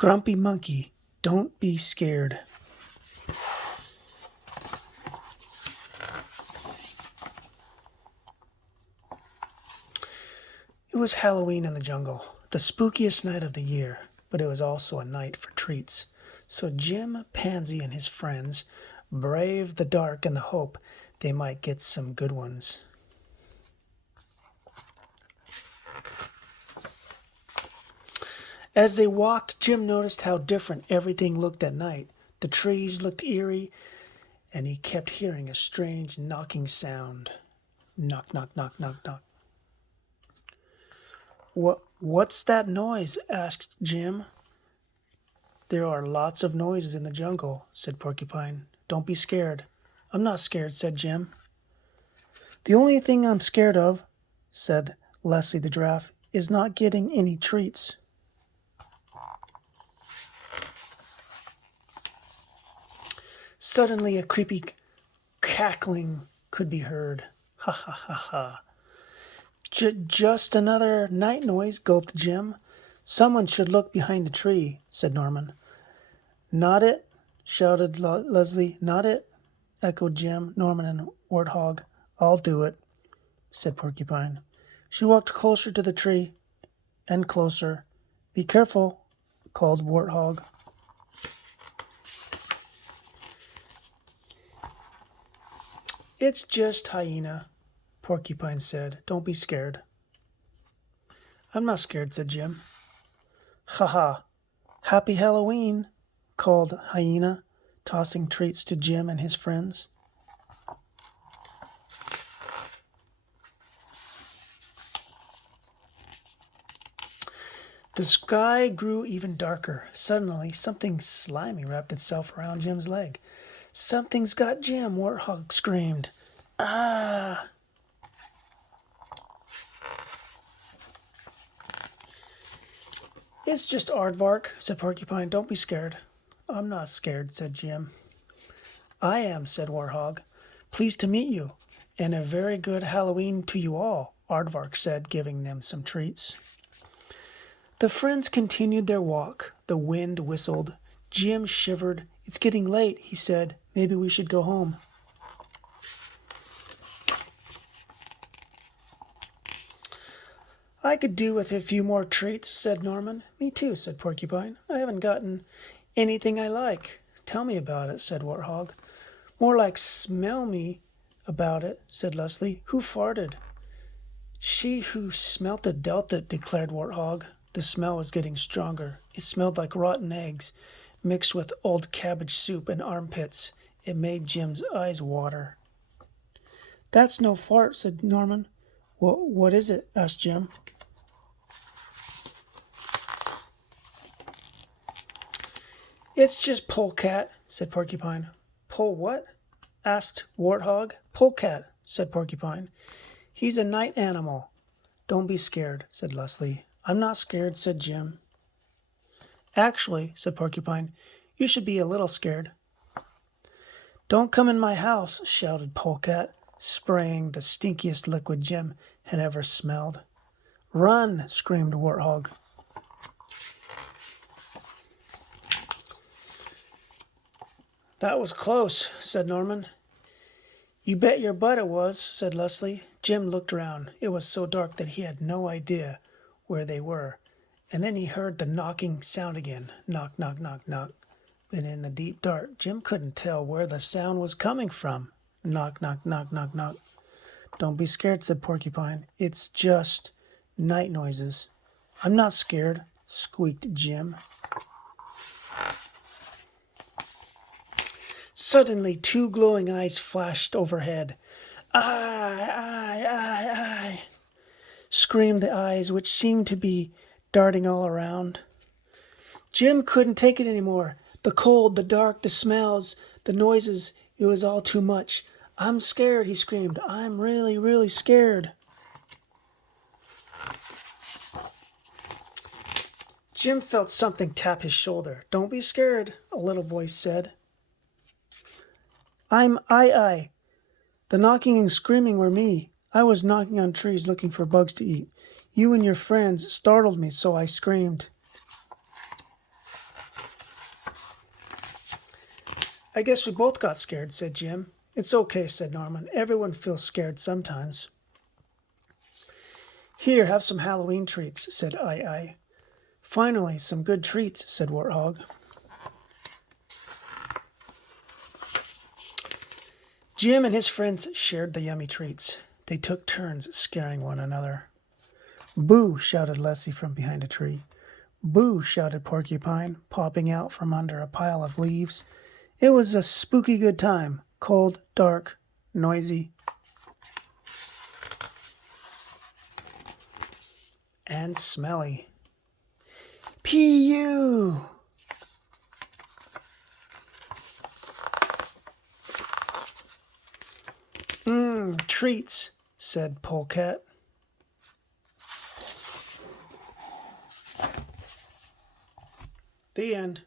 Grumpy Monkey, don't be scared. It was Halloween in the jungle, the spookiest night of the year, but it was also a night for treats. So Jim, Pansy, and his friends braved the dark in the hope they might get some good ones. As they walked, Jim noticed how different everything looked at night. The trees looked eerie, and he kept hearing a strange knocking sound. Knock, knock, knock, knock, knock. What's that noise? Asked Jim. There are lots of noises in the jungle, said Porcupine. Don't be scared. I'm not scared, said Jim. The only thing I'm scared of, said Leslie the giraffe, is not getting any treats. Suddenly a creepy cackling could be heard. Ha ha ha ha. Just another night noise, gulped Jim. Someone should look behind the tree, said Norman. Not it, shouted Leslie. Not it, echoed Jim, Norman, and Warthog. I'll do it, said Porcupine. She walked closer to the tree and closer. Be careful, called Warthog. It's just Hyena, Porcupine said. Don't be scared. I'm not scared, said Jim. Ha ha. Happy Halloween, called Hyena, tossing treats to Jim and his friends. The sky grew even darker. Suddenly, something slimy wrapped itself around Jim's leg. Something's got Jim, Warthog screamed. Ah! It's just aardvark, said Porcupine. Don't be scared. I'm not scared, said Jim. I am, said Warthog. Pleased to meet you, and a very good Halloween to you all, Aardvark said, giving them some treats. The friends continued their walk. The wind whistled. Jim shivered. It's getting late, he said. Maybe we should go home. I could do with a few more treats, said Norman. Me too, said Porcupine. I haven't gotten anything I like. Tell me about it, said Warthog. More like smell me about it, said Leslie. Who farted? She who smelt it dealt it, declared Warthog. The smell was getting stronger. It smelled like rotten eggs, mixed with old cabbage soup and armpits. It made Jim's eyes water. That's no fart, said Norman. What is it? Asked Jim. It's just Polecat, said Porcupine. Pole what? Asked Warthog. Polecat, said Porcupine. He's a night animal. Don't be scared, said Leslie. I'm not scared, said Jim. Actually, said Porcupine, you should be a little scared. Don't come in my house, shouted Polecat, spraying the stinkiest liquid Jim had ever smelled. Run, screamed Warthog. That was close, said Norman. You bet your butt it was, said Leslie. Jim looked around. It was so dark that he had no idea where they were. And then he heard the knocking sound again. Knock, knock, knock, knock. But in the deep dark, Jim couldn't tell where the sound was coming from. Knock, knock, knock, knock, knock. Don't be scared, said Porcupine. It's just night noises. I'm not scared, squeaked Jim. Suddenly, two glowing eyes flashed overhead. I, screamed the eyes, which seemed to be darting all around. Jim couldn't take it anymore. The cold, the dark, the smells, the noises, it was all too much. I'm scared, he screamed. I'm really, really scared. Jim felt something tap his shoulder. Don't be scared, a little voice said. I'm I. The knocking and screaming were me. I was knocking on trees looking for bugs to eat. You and your friends startled me, so I screamed. I guess we both got scared, said Jim. It's okay, said Norman. Everyone feels scared sometimes. Here, have some Halloween treats, said I. Finally, some good treats, said Warthog. Jim and his friends shared the yummy treats. They took turns scaring one another. Boo, shouted Leslie from behind a tree. Boo, shouted Porcupine, popping out from under a pile of leaves. It was a spooky good time, cold, dark, noisy, and smelly. P.U. Treats, said Polecat. The end.